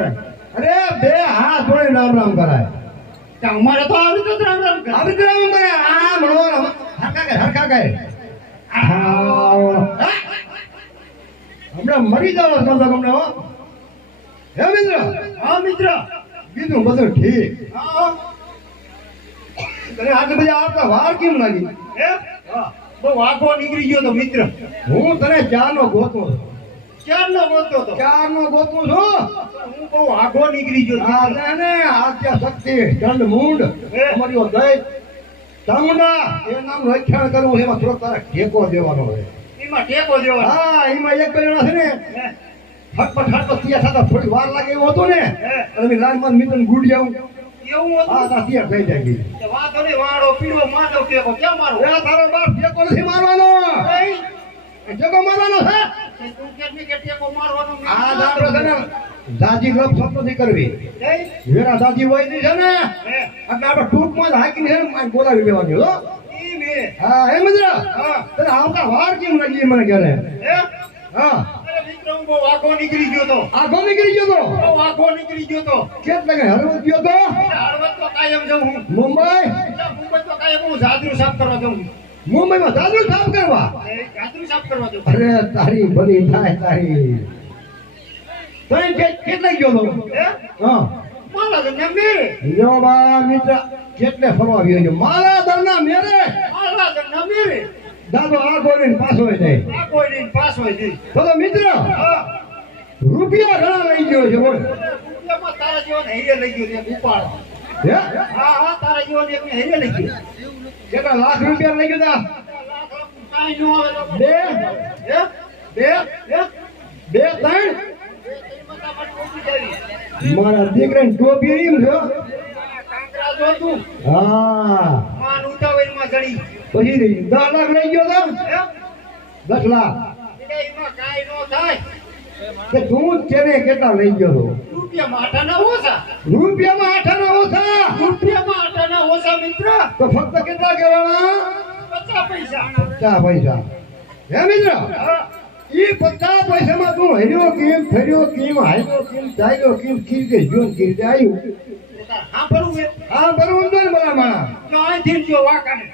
રામ અરે બે હાથ વડે રામ રામ કરાય. અમારે તો આવી રામ રામ કરે આવી રામ કરે આ મળો હરકા કરે હરકા કરે. હમણાં મરી જાવ તમને તમને હો. હે મિત્ર? હા મિત્ર. બીજું બધું ઠીક. તને આટલી બધી આપતા વાર કેમ લાગી? હે? બહુ આખો નીકળી ગયો તો મિત્ર. હું તને ચારનો ગોતો? છું. ક્યારનો બોલતો તો? ચારનો ગોતું છું? હું બહુ આખો નીકળી ગયો હા. ને આદ્ય શક્તિ ચંડ મૂંડ અમારી દૈત ચામુંડા એ નામ રક્ષણ કરવું એમાં થોડો તારે ટેકો દેવાનો હોય. એમાં ટેકો દેવાનો? હા એમાં એક જણા છે ને? હે? હટપટ હટપટ તૈયાર થતા થોડી વાર લાગે એવું હતું ને? હે? અને લાલમન મિત્ર ગુડ જાઉં એવું હા હતું તૈયાર થઈ જાય ગઈ. વાંધો નહીં વાળો પીળો માંડો ટેકો ક્યાં મારો તારો બાપ ટેકો નથી મારવાનો. નહીં. ટેકો મારવાનો છે? આ દાડો છે ને લપ નથી કરવી. વેરા દાજી હોયની છે ને? એટલે આપણે ટૂંકમાં જ હાકીને છે ને બોલાવી લેવાની હો. મિત્ર તને આવતા વાર કેમ લાગી મને ઘરે? હે? હા. અરે મિત્ર આખો નીકળી ગયો તો. આખો નીકળી ગયો તો? આખો નીકળી ગયો તો. કેટલે કઈ હરવત ગયો તો? હળવદ તો કાયમ જાઉં હું. મુંબઈ? મુંબઈ તો કાયમ હું સાફ કરવા જાઉં. મુંબઈમાં દાદુ સાફ કરવા જાદુ સાફ કરવા. અરે તારી ભલી થાય તારી તઈ કે- કેટલે ગયો હા મારા તો ને મેરે. લ્યો બા મિત્ર કેટલે ફરવા ગયો છે મારા દરના મેરે મારા તો ને મેરે. દાદો આ પાસ હોય નહીં આ કોઈ નહીં, પાસ હોય નહીં. તો મિત્ર હા. રૂપિયા ઘણા લઈ ગયો છે બોલ રૂપિયામાં તારા જેવાને હેરે લઈ ગયો છે, ઉપાડ. હે હા, હા, તારા જેવાને એકને હેરે લઈ. કેટલા લાખ રૂપિયા લઈ ગયો ન બે? બે બે ત્રણ મારા દીકરાને ટોપી એમ તું. હા. પછી દસ લાખ લઈ ગયો? દસ લાખ કાંઈ ન થાય. કે તું તેને કેટલા લઈ ગયો રૂપિયામાં આટાના ઓછા. રૂપિયામાં આઠાના ઓછા રૂપિયામાં આટાના ઓછા મિત્ર. તો ફક્ત કેટલા કહેવાના પચાસ પૈસા. પચાસ પૈસા હે મિત્ર ઈ પચાસ પૈસામાં તું હર્યો કેમ ફર્યો કેમ હાલ્યો કેમ ચાલ્યો કેમ કીર્તે જોન કીર્તે આવ્યું હા. આ બરોબર ને બોલા માણા જો વાંકાનેર.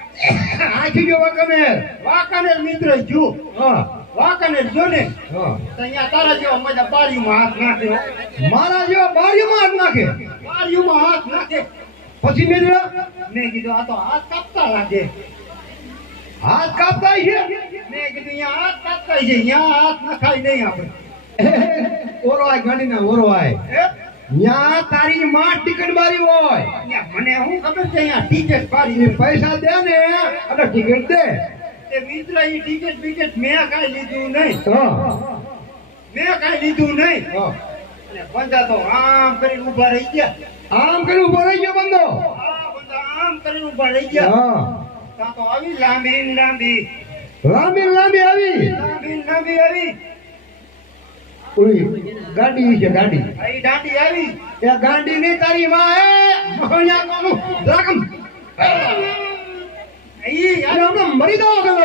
આખી જો વાકમે વાંકાનેર મિત્ર જો. હા વાંકાનેર જો ને અહીંયા તારા જેવા મજા બારીમાં હાથ નાખે મારા જેવા બારીમાં હાથ નાખે? બારીમાં હાથ નાખે. પછી મેં કીધું આ તો હાથ કાપતા લાગે. હાથ કાપતા છે? મેં કીધું અહીંયા હાથ કાપતા છે અહીંયા હાથ નખાય નહીં આપણે. ઓરવાય ગાડીના ઓરવાય? ન્યા તારી માં ટિકિટ બારી હોય. મને શું ખબર છે અહીંયા ટિકિટ એ પૈસા દે ને અને ટિકિટ દે. તે મિત્ર ઈ ટિકિટ બિકિટ મેં કાંઈ લીધું નહીં. મેં કાંઈ લીધું નહીં. હા. અને બંધા તો આમ કરીને ઊભા રહી ગયા. આમ કરી ઊભો રહી ગયો બંધો? બંધા આમ કરીને ઊભા રહી ગયા. હા. તો આવી લાંબી લાંબી. લાંબી લાંબી આવી? લાંબી લાંબી આવી. ઓલી ગાડી છે ગાડી. આવી. એ ગાડી ની તારી માં એ મહોણિયા કોનું અને આવી હમણાં મરી દો પેલો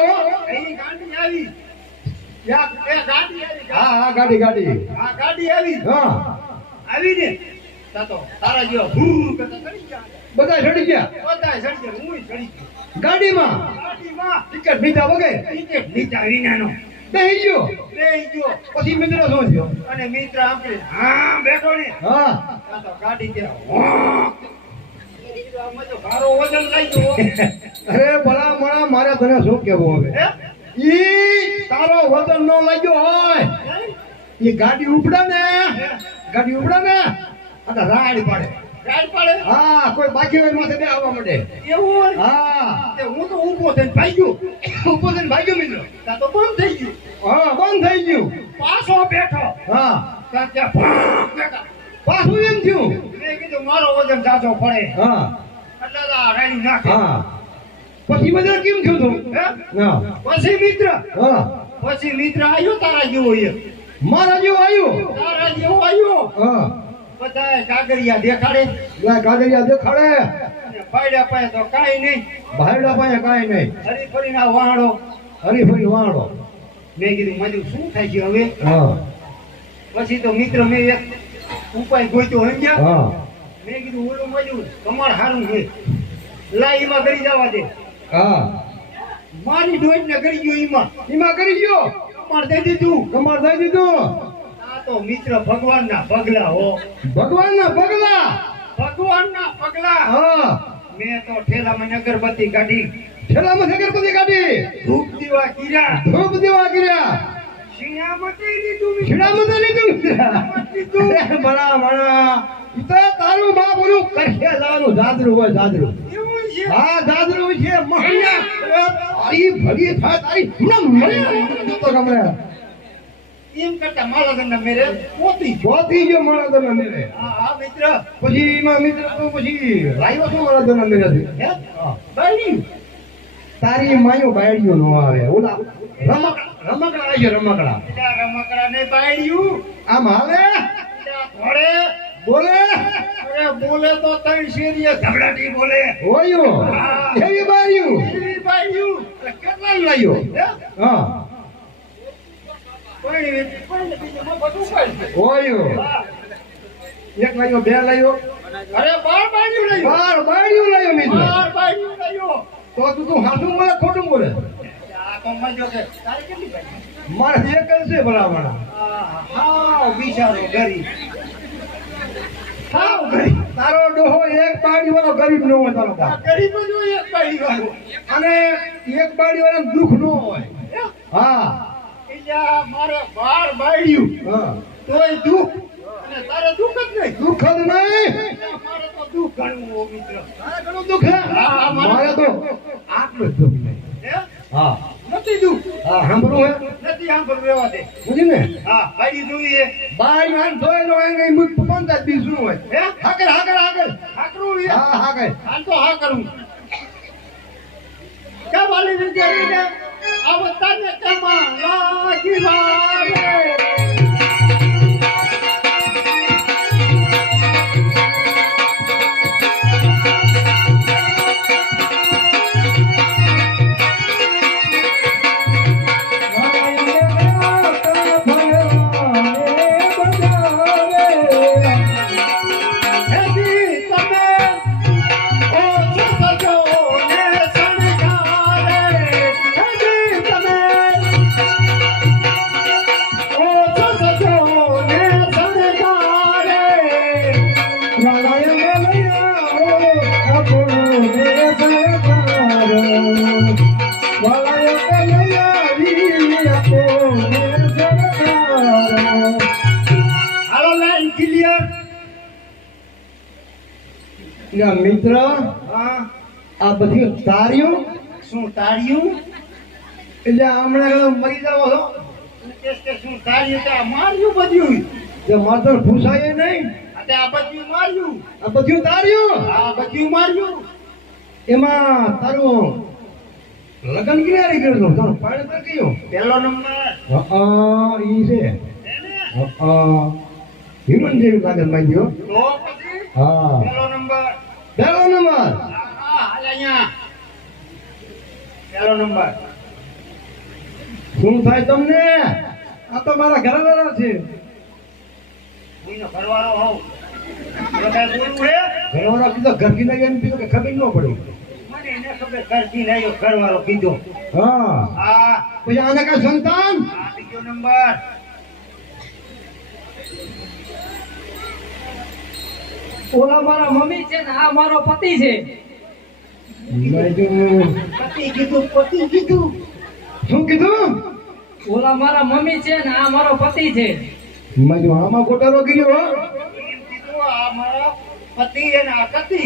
ઈ ગાંડી આવી. યા. એ ગાડી આવી હા હા ગાડી ગાડી. આ ગાડી આવી. હા. આવી ને તા તો તારા જેવા ભૂ કરતા ચડી ગયા. બધા ચડી ગયા? બધા ચડી ગયા હું ચડી ગયો. ગાડીમાં? ગાડીમાં. ટિકિટ લીધા વગર? ટિકિટ લીધા વિનાનો. બેહી ગયો? બેહી ગયો. પછી મિત્ર શું થયો? અને મિત્ર આપણે હા બેઠો ને. હા. તા તો ગાડી ત્યાં અરે ભલા મળા મારે તને શું કેવું હવે? ઈ તારો વજન નો લાગ્યો હોય? ઈ ગાડી ઉપડે ને. ગાડી ઉપડે ને અને રાડ પાડે. રાડ પાડે? હા કોઈ બાકી હોય માથે બે આવવા માંડે. એવું હા. હું તો ઊભો થઈને ભાગ્યો. ઊભો થઈને ભાગ્યો મિત્રો. ત્યાં તો બંધ થઈ ગયું. હા બંધ થઈ ગયું. પાછો બેઠો. હા. ત્યાં ત્યાં. પાછું એમ થયું. મેં કીધું મારો વજન જાજો પડે. હા. એટલે આ નાખે. હા. પછી બધા કેમ થયું તું? પછી મિત્ર. હા. પછી મિત્ર આવ્યો તારા જેવો એ. મારા જેવું આવ્યું? તારા જેવો આવ્યો. હા. બધા કાગળિયા દેખાડે. કાગળિયા દેખાડે. પાડ્યા પાડ્યા તો કાંઈ નહીં. ભાઈડા પાસે કાંઈ નહીં. હરી ફરીને આ હરી ફરી વાળો મેં કીધું મજુ શું થાય છે હવે? હા. પછી તો મિત્ર મેં એક ઉપાય ગોત્યો સમજ્યા હા. મેં કીધું ઓલું મજુ કમર હારું છે. લા એમાં કરી જવા દે. હા. મારી ડોજ ને કરી ગયો એમાં. એમાં કરી ગયો? કમર દઈ દીધું. કમર દઈ દીધું? આ તો મિત્ર ભગવાનના પગલા હો. ભગવાનના પગલા? ભગવાનના પગલા. હા. મેં તો ઠેલામાં અગરબત્તી કાઢી. ઠેલામાં અગરબત્તી કાઢી? ધૂપ દીવા કર્યા. ધૂપ દેવા કર્યા? શિયામતી લીધું મિત્ર. છીડામાં તો તારું બાપ ઓલું કરશે લાવવાનું દાદરું હોય છે હા દાદરું છે તારી હમણાં તો એમ કરતા માળાગંડા મેરે પોતી જોતી જો મારા તને મેરે હા મિત્ર પછી એમાં મિત્ર તો પછી લાવ્યો છો મારા તને મેરેથી હે તારી માયો બાયડીઓ નો આવે, ઓલા રમકડા રમકડા છે રમકડા. રમકડા ને બાળ્યું આમ પેલા ઘોડે. બોલે? અરે બોલે તો ત્રણ શેરીએ ધબડાટી બોલે. ઓયો એવી બાયું એવી બાળ્યું કેટલા લાવ્યો હા? કોઈ કોઈ બીજું બધું કાઢ ઓયો એક લાવ્યો બે લાવ્યો અરે બાર બાળ્યું નહીં બાર બાયડીઓ લાવ્યો મિત્ર. બાર બાળ્યું નહીં તો તું તું હાથું બોલે ખોટું બોલે. કે તારે કેટલી મારે એક છે બરાબર હા બિચારો ગરીબ. હાવ ગરીબ. તારો ડોહો એક વાળો ગરીબ ન હોય તારો બાપ. ગરીબ જ હોય એક બાળી વાળો અને એક બાયડી વાળા દુઃખ ન હોય. હા? એટલે મારે બાર બાળ્યું હા. તોય દુઃખ. અને તારે દુઃખ જ નહીં. દુઃખ જ નહીં. મારે તો દુઃખ ઘણું મિત્ર. તારે ઘણું દુઃખ હે? મારે- મારે તો આટલું જ દુઃખ નહીં. હા. નથી દુઃખ હા સાંભળવું હે? નથી આમ પર દે. સમજી ને? હા બાળી જોઈએ. બાઈ માન ધોઈ નો એને મુખ પંચાયત બી શું હોય. હે? હાકર હાકર હાકર. હાકરું છે હા હાકર. હાલ તો હા કરું. ક્યાં વાલી વિચારીને અવતારને કમા લાગી વારે મિત્ર હા. આ બધી તારીઓ? શું તાળ્યું એટલે હમણાં મરી જાવ છો કે કે શું તાળ્યું તે માર્યું બધું. જે માતર ભૂસાય નહીં. આ તે આ બધું માર્યું. આ બધું તાર્યું આ બધું માર્યું. એમાં તારું લગન ક્યારે કરજો તારું પાણી તો કયો? પહેલો નંબર. હા ઈ છે. હા હિમન જેવી કાગળ માંગ્યો તો હા. પહેલો નંબર. પહેલો નંબર. હા હા હાલ પહેલો નંબર. શું થાય તમને? આ તો મારા ઘરવાળા છે. ઘરવાળો હોવ તો કાંઈ બોલવું હે ઘરવાળા કીધો ઘર કી ખબર ન પડી? ઘરવાળો કીધો. હા. હા. પછી આને કઈ સંતાન? બીજો નંબર. ઓલા મારા મમ્મી છે ને આ મારો પતિ છે. પતિ કીધું પતિ કીધું. શું કીધું? ઓલા મારા મમ્મી છે ને આ મારો પતિ છે. મેં કીધું, આમાં ગોટાળો કર્યો હો. એમ કીધું આ મારા પતિ અને આ કતિ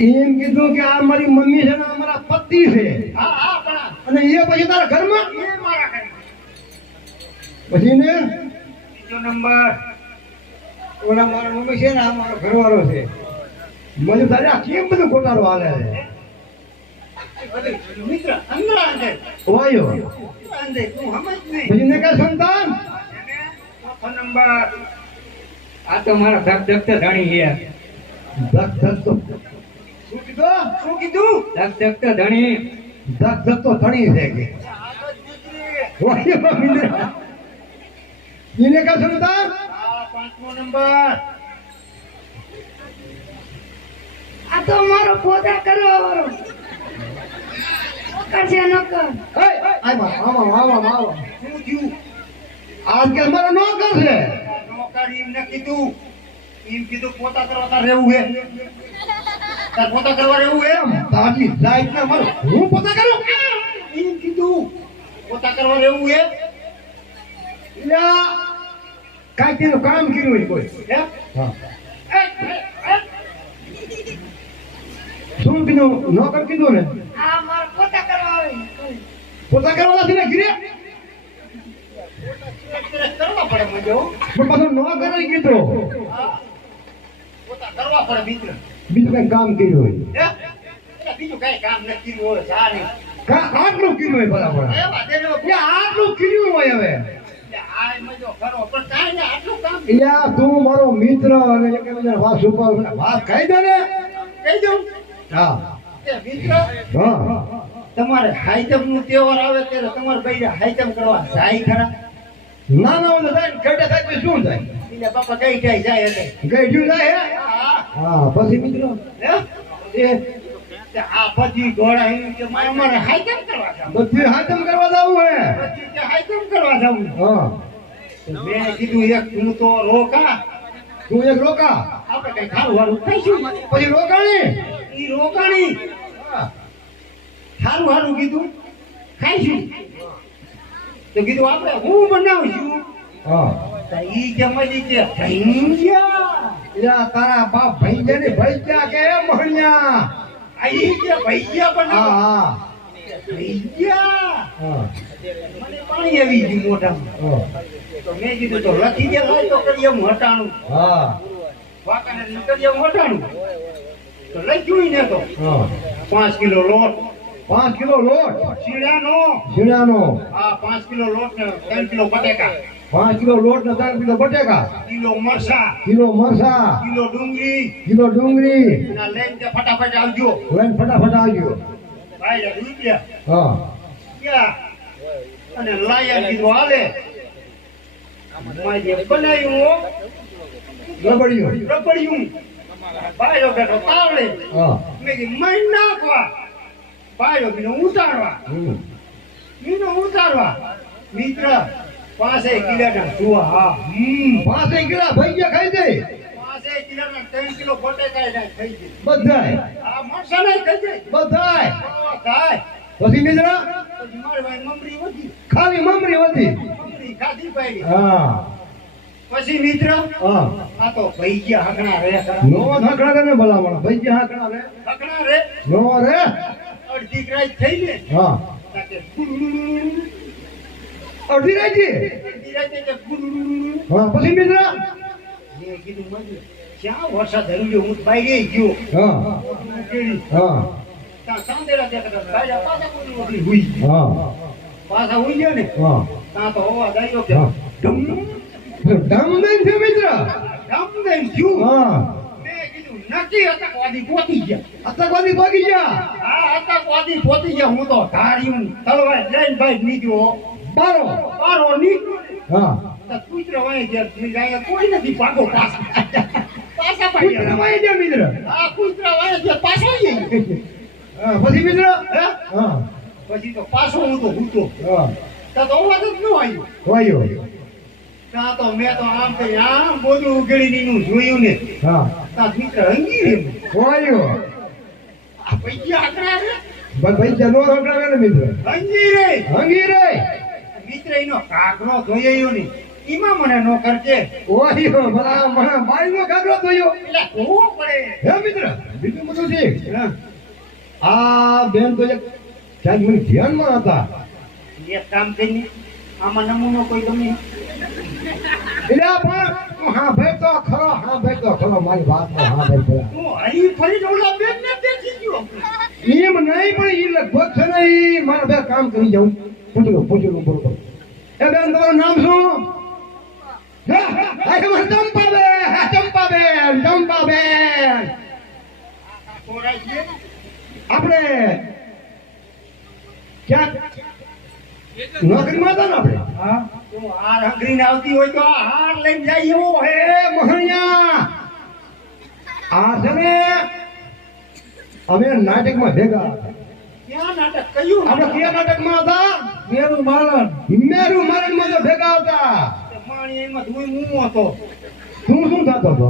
એમ કીધું કે આ મારી મમ્મી છે ને આ મારા પતિ છે. હા હા અને એ પછી તારા ઘરમાં? એ મારા ઘરમાં. પછી ને? બીજો નંબર. ઓલા મારા મમ્મી છે ને આ મારો ઘરવાળો છે. મને તારે આ કેમ બધું ગોટાળો હાલે છે? મિત્ર અંદર અંદર વાયો અંદર તું સમજ નહીં. પછી ને કઈ સંતાન. અને નંબર આ તો મારા ધક ધક તો ધણી છે. ધક ધક તો શું કીધું? શું કીધું? ધક ધક તો ધણી. ધક ધક તો ધણી છે કે. આગળ દીકરી. વાયો મમ્મીને સંતાન. આ પાંચમો નંબર. આ તો મારો પોતા કરો. વાળો નોકર. છે નોકર એ આમાં આમાં આમાં આમાં શું થયું? આજ કે મારો નોકર છે? નોકર એમ ને કીધું. એમ કીધું પોતા કરવા તાર રહેવું હે. તાર પોતા કરવા રહેવું એમ? તારી લાઈફ ને મારો હું પોતા કરું? એમ કીધું. પોતા કરવા રહેવું હે? લ્યા કાંઈ તેનું કામ કર્યું હોય કોઈ. શું કીધું? નોકર કીધું ને? પોતા કરવા આવે. કરવાના છે ને ગીરે કરવા પડે મજો પણ પાછું નોકર ય કીધું. હા. પોતા કરવા પડે મિત્ર. બીજું કઈ કામ કર્યું હોય? બીજું કઈ કામ નથી કર્યું હોય આટલું કર્યું હોય બરાબર આટલું કર્યું હોય હવે. તું મારો મિત્ર અને વાસ ઉપર વાસ કહી દે ને. કહી દઉં? હા. મિત્ર? હા. તમારે હાઈટમનું તહેવાર આવે ત્યારે તમારે ભાઈ હાઇટમ કરવા જાય ખરા? ના ના ઓલો જાય ગઢે થાય શું થાય? એટલે બાપા કઈ કઈ જાય એટલે? ગઢ્યું જાય હે? પછી મિત્રો? હે? આ પછી ઘોડા કે મારે અમારે કરવા જાવું. બધી હાથમ કરવા જવું હે. બધી કે કરવા જાવું. હા. મેં કીધું એક તું તો રોકા. તું એક રોકા. આપણે કઈ ખારું વાળું ખાઈશું પછી રોકાણી? ઈ રોકાણી. ખારું હારું કીધું. ખાઈશું. તો કીધું આપણે હું બનાવશું? હા. ઈ કે મળી કે ભૈયા તારા બાપ ભૈયા ને ભૈયા કે મણ્યા આ ઈ કે ભૈયા બનાવો. હા ભૈયા હા. પાણી આવી ગયું મોઢામાં. તો મેં કીધું તો લખી દે લાય તો કરીએ એમ હટાણું હા. વાકાને કરીએ એમ હટાણું તો લખ્યું ને તો. પાંચ કિલો લોટ. પાંચ કિલો લોટ? શીડાનો શીણાનો. હા પાંચ કિલો લોટ ને ત્રણ કિલો બટેકા. પાંચ કિલો લોટ ને ત્રણ કિલો બટેકા. કિલો મરસા. કિલો મરસા. કિલો ડુંગળી. કિલો ડુંગળી. ના લઈને તે ફટાફટ આવજો. લઈને ફટાફટ આવજો. ભાઈ રૂપિયા. હા. ક્યાં? અને લાયા કીધું હાલે. મારે બનાવ્યું રબડિયું. ભાઈઓ બેઠો તાવડે. મેં કીધું મૈન નાખવા. ભાઈઓ બીનો ઉતારવા. હમ. બીનો ઉતારવા. મિત્ર પાસે કિલોના જુઓ હા હમ. કિલો ભૈયા ખાઈ દે. પાસે કિલોના ત્રણ કિલો બટેકા એના થઈ ગઈ બધાય. આ મસાલા ખાઈ જાય. બધાય. થાય પછી મિત્ર? મારી ભાઈ મમરી વધી. ખાલી મમરી પાડી હા. પછી મિત્ર હા. આ તો ભાઈ ગયા હકણા રે. નો હકણા રે ને ભલામણ? ભૈયા હકણા રે? હકણા રે. નો રે? અડધી ક્રાઈટ થઈ ને હા. અડધી રાજી અડધી ગુડુડુડુડુ. હા પછી મિત્ર? મેં કીધું મજે ક્યાં વરસાદ ગયો હું બાઈ ગયો. હા. હા ત્યાં સાંધેડા દેખાતા હતા. બાયડા પાછા કોની ઓગળી હુઈ. હા. પાછા ઉઈ ગયો ને? હા. તો અવાજ આવ્યો કે ડમ ધામ દઈને છે મિત્ર? ઢમ દઈને થયું. હા. મેં કીધું નથી આતંકવાદી પોતી ગયા. આતંકવાદી ભાગી ગયા? આ આતંકવાદી પોતી ગયા. હું તો ધાર્યું. તલવાર જૈન ભાઈ નીકળ્યો. બારો. બારો નીકળ્યો. હા. તો કુતરો વાય ગયા મેં જાણ્યા કોઈ નથી ભાગો પાછા. પાછા કુતરા ભાઈ વાય જા મિત્ર? આ કુતરો વાય ગયા. પાછા હા પછી મિત્ર? હે. હા. પછી તો પાછો હું તો હૂતો તો તો અવાજ જ ન આવ્યો. વાયો. ના તો મેં તો આમ કરી આમ બોલું ઉગેડી નું જોયું ને. હા. તાર મિત્ર હંગી રે આ પૈસા આકરા રે ભાઈ જનો રગડાવે ને મિત્ર? હંગી રે. હંગી રે. મિત્ર એનો કાકરો જોયો નહીં ઈમાં મને નો કરજે. ઓયો ભલા મને બાઈ નો થયો એટલે જોવું પડે. હે મિત્ર? બીજું બધું છે. હા. આ બેન તો એક ક્યાંક મને ધ્યાનમાં હતા એક કામ કરીને આમાં નમૂનો કોઈ ગમે? એટલે પણ હા ભાઈ તો ખરો હા ભાઈ તો ખરો મારી વાત હા ભાઈ ખરા. હું ફરી ઓલા બેન ને દેખી ગયો એમ નહીં પણ ઈ લગભગ છે ને મારા બે કામ કરી જાઉં. પૂછલું પૂછલું બોલો એ બેન તમારું નામ શું? ચંપાબેન ચંપાબેન ચંપાબેન. આપણે ક્યાંક નોકરીમાં હતા ને આપણે? હા? તો હાર હંગરીને આવતી હોય તો હાર લઈને જાય એવો હે મહણિયા. આ છે ને અમે નાટકમાં ભેગા. ક્યાં નાટક? કયું આપણે કયા નાટકમાં હતા? મેરું માલણ મેરું મરણમાં તો ભેગા હતા માણી એમાં હતો. તું શું થતો હતો?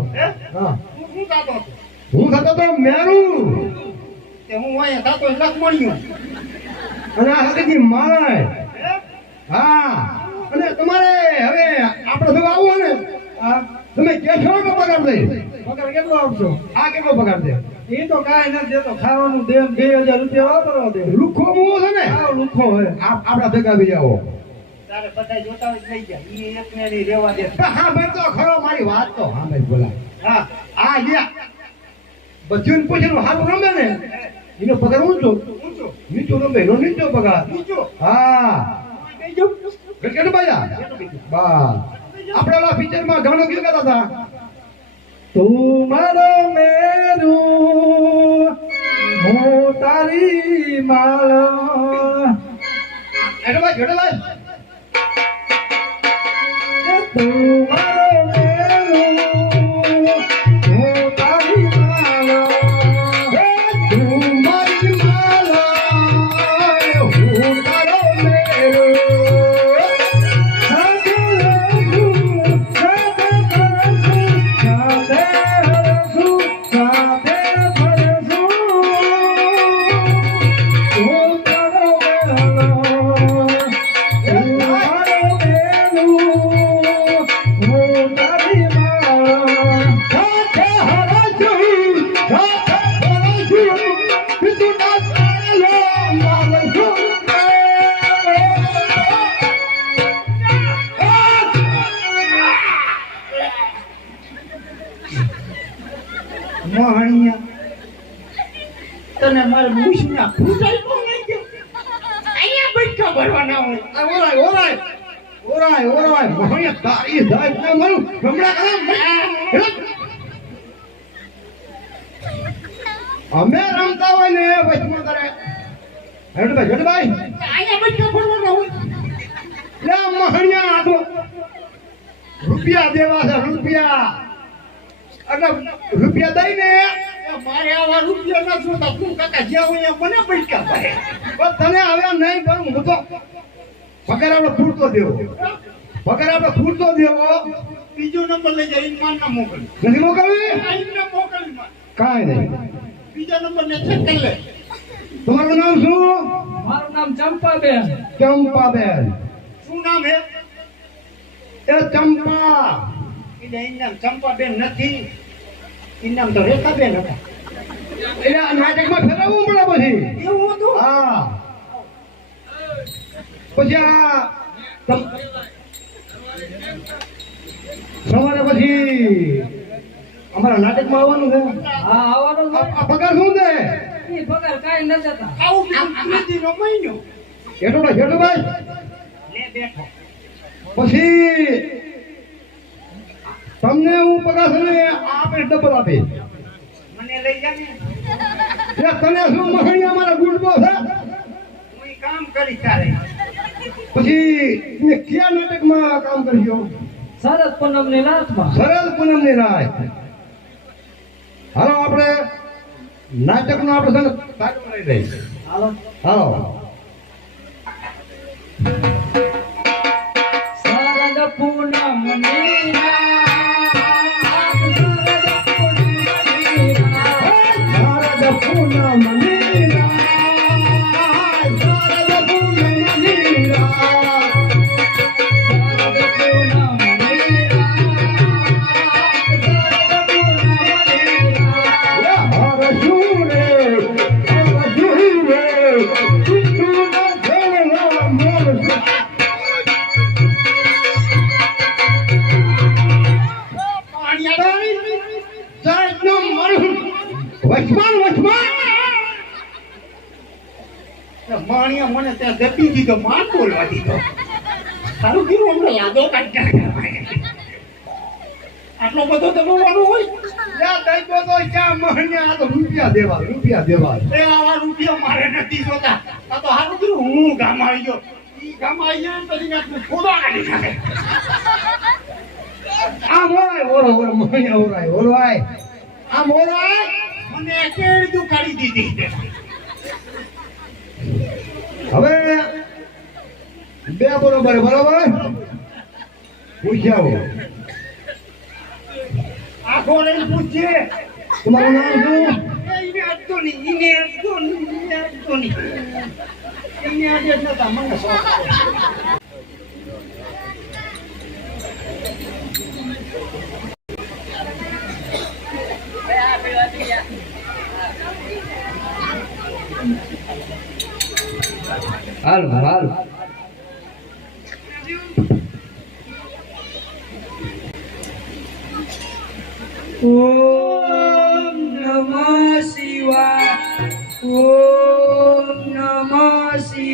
હા? તું શું થતો હતો? હું થતો તો મેરુ. તે હું અહીંયા થતો લખમણ્યું અને આ હકીકી માય હા અને તમારે હવે આપણે ભેગા આવો ને તમે કેશો કે પગાર દે પગાર કેટલો આપશો? આ કેટલો પગાર દે? એ તો કાંઈ નથી દેતો ખાવાનું દે બે હજાર રૂપિયા વાપરવા દે. લુખો મુવો છે ને? હા લુખો હે આપડા આપણા ભેગા બીજા આવો. તારે બધા જોતા હોય થઈ જા ઈ એક ને રેવા દે. હા ભાઈ તો ખરો મારી વાત તો. હા ભાઈ બોલા હા. આ ગયા બધું પૂછેલું હારું રમે ને? એનો પગાર ઊંચો? નીચો નો એનો નીચો પગાર. નીચો હા. કેટલું બાજા બા આપણે ઓલા પિક્ચરમાં ગાણું કયું ગાતા હતા? તું મારો મેરુ હું તારી માળા. એટલે ભાઈ એટલે ભાઈ. તું ફરશું બીજું રૂપિયા ન કાકા જ્યાં હું ત્યાં મને પૈસા પડે પણ તને આવ્યા નહીં પણ હું તો પગાર આપણે પૂરતો દેવો. પગાર આપણે પૂરતો દેવો. બીજો નંબર લઈ જાય ઈમાન ના મોકલ. નથી મોકલવી? આઈને મોકલ કાંઈ નહીં. બીજા નંબર ને ચેક કરી લે? તમારું નામ શું? મારું નામ ચંપાબેન. ચંપાબેન. શું નામ હે? એ ચંપા. એટલે એનું નામ ચંપાબેન નથી. એનું નામ તો રેખાબેન હતા. એટલે નાટકમાં ફેરવવું પડે પછી. એવું હતું? હા. પછી આ સવારે પછી અમારા નાટકમાં આવવાનું છે. હા આવવાનું આ આ પગાર શું છે? એ પગાર કાંઈ ન જતા. આવું બીજું ત્રીજીનો મહિનો હેઠો હેઠુભાઈ લે બેઠો. પછી તમને હું પગાર છે ને આપણે ડબલ આપી મને લઈ જા ને એટલે તને શું મહણિયા મારા ગુડબો છે? હું કામ કરી તારે. પછી મેં કયા નાટકમાં કામ કર્યો શરદ પૂનમની રાતમાં પૂનમની રાત હાલો આપણે આપણે છે ને તાલીમ લઈ દઈએ. હાલો. હાલો. શરદ પૂનમની વચમાં મનીરા રૂપિયા દેવા રૂપિયા દેવા. એ આવા રૂપિયા મારે નથી જોતા. આ તો સારું કીધું હું ગામ આવી ગયો. ઈ ગામ આવી ગયો પછી મેં ખોદા કાઢી નાખે આમ ઓરાય ઓરો ઓરો મહને ઓરાય ઓરાય આમ ઓરાય મને કેળદું કાઢી દીધી હવે બે બરોબર બરોબર? પૂછ્યા આખો રહીને પૂછજે. তোমার নাম ini Antoni ini Antoni ini Antoni ini aja Halo, halo. Oh.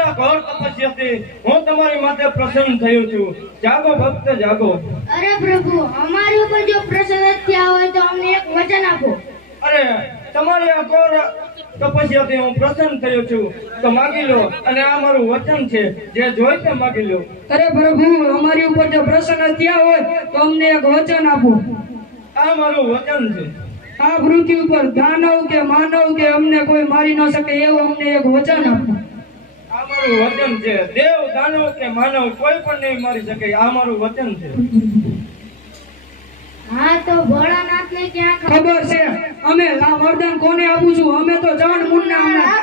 તમારા ઘોર તપસ્યાથી હું તમારી માથે પ્રસન્ન થયો છું. જાગો ભક્ત જાગો. અરે પ્રભુ અમારી ઉપર જો પ્રસન્ન થયા હોય તો અમને એક વચન આપો. અરે તમારી આ ઘોર તપસ્યાથી હું પ્રસન્ન થયો છું. તો માગી લો અને આ મારું વચન છે જે જોઈ તે માગી લો. અરે પ્રભુ અમારી ઉપર જો પ્રસન્ન થયા હોય તો અમને એક વચન આપો. આ મારું વચન છે. આ પૃથ્વી ઉપર દાનવ કે માનવ કે અમને કોઈ મારી ન શકે એવું અમને એક વચન આપો. મારું વચન છે. દેવ દાનવ કે માનવ કોઈ પણ નહીં મારી શકે. આ મારું વચન છે. હા તો ભોળાનાથ ને ક્યાં ખબર? છે. અમે આ વરદાન કોને આપું છું? અમે તો જવાન મુન્ના હમણાં.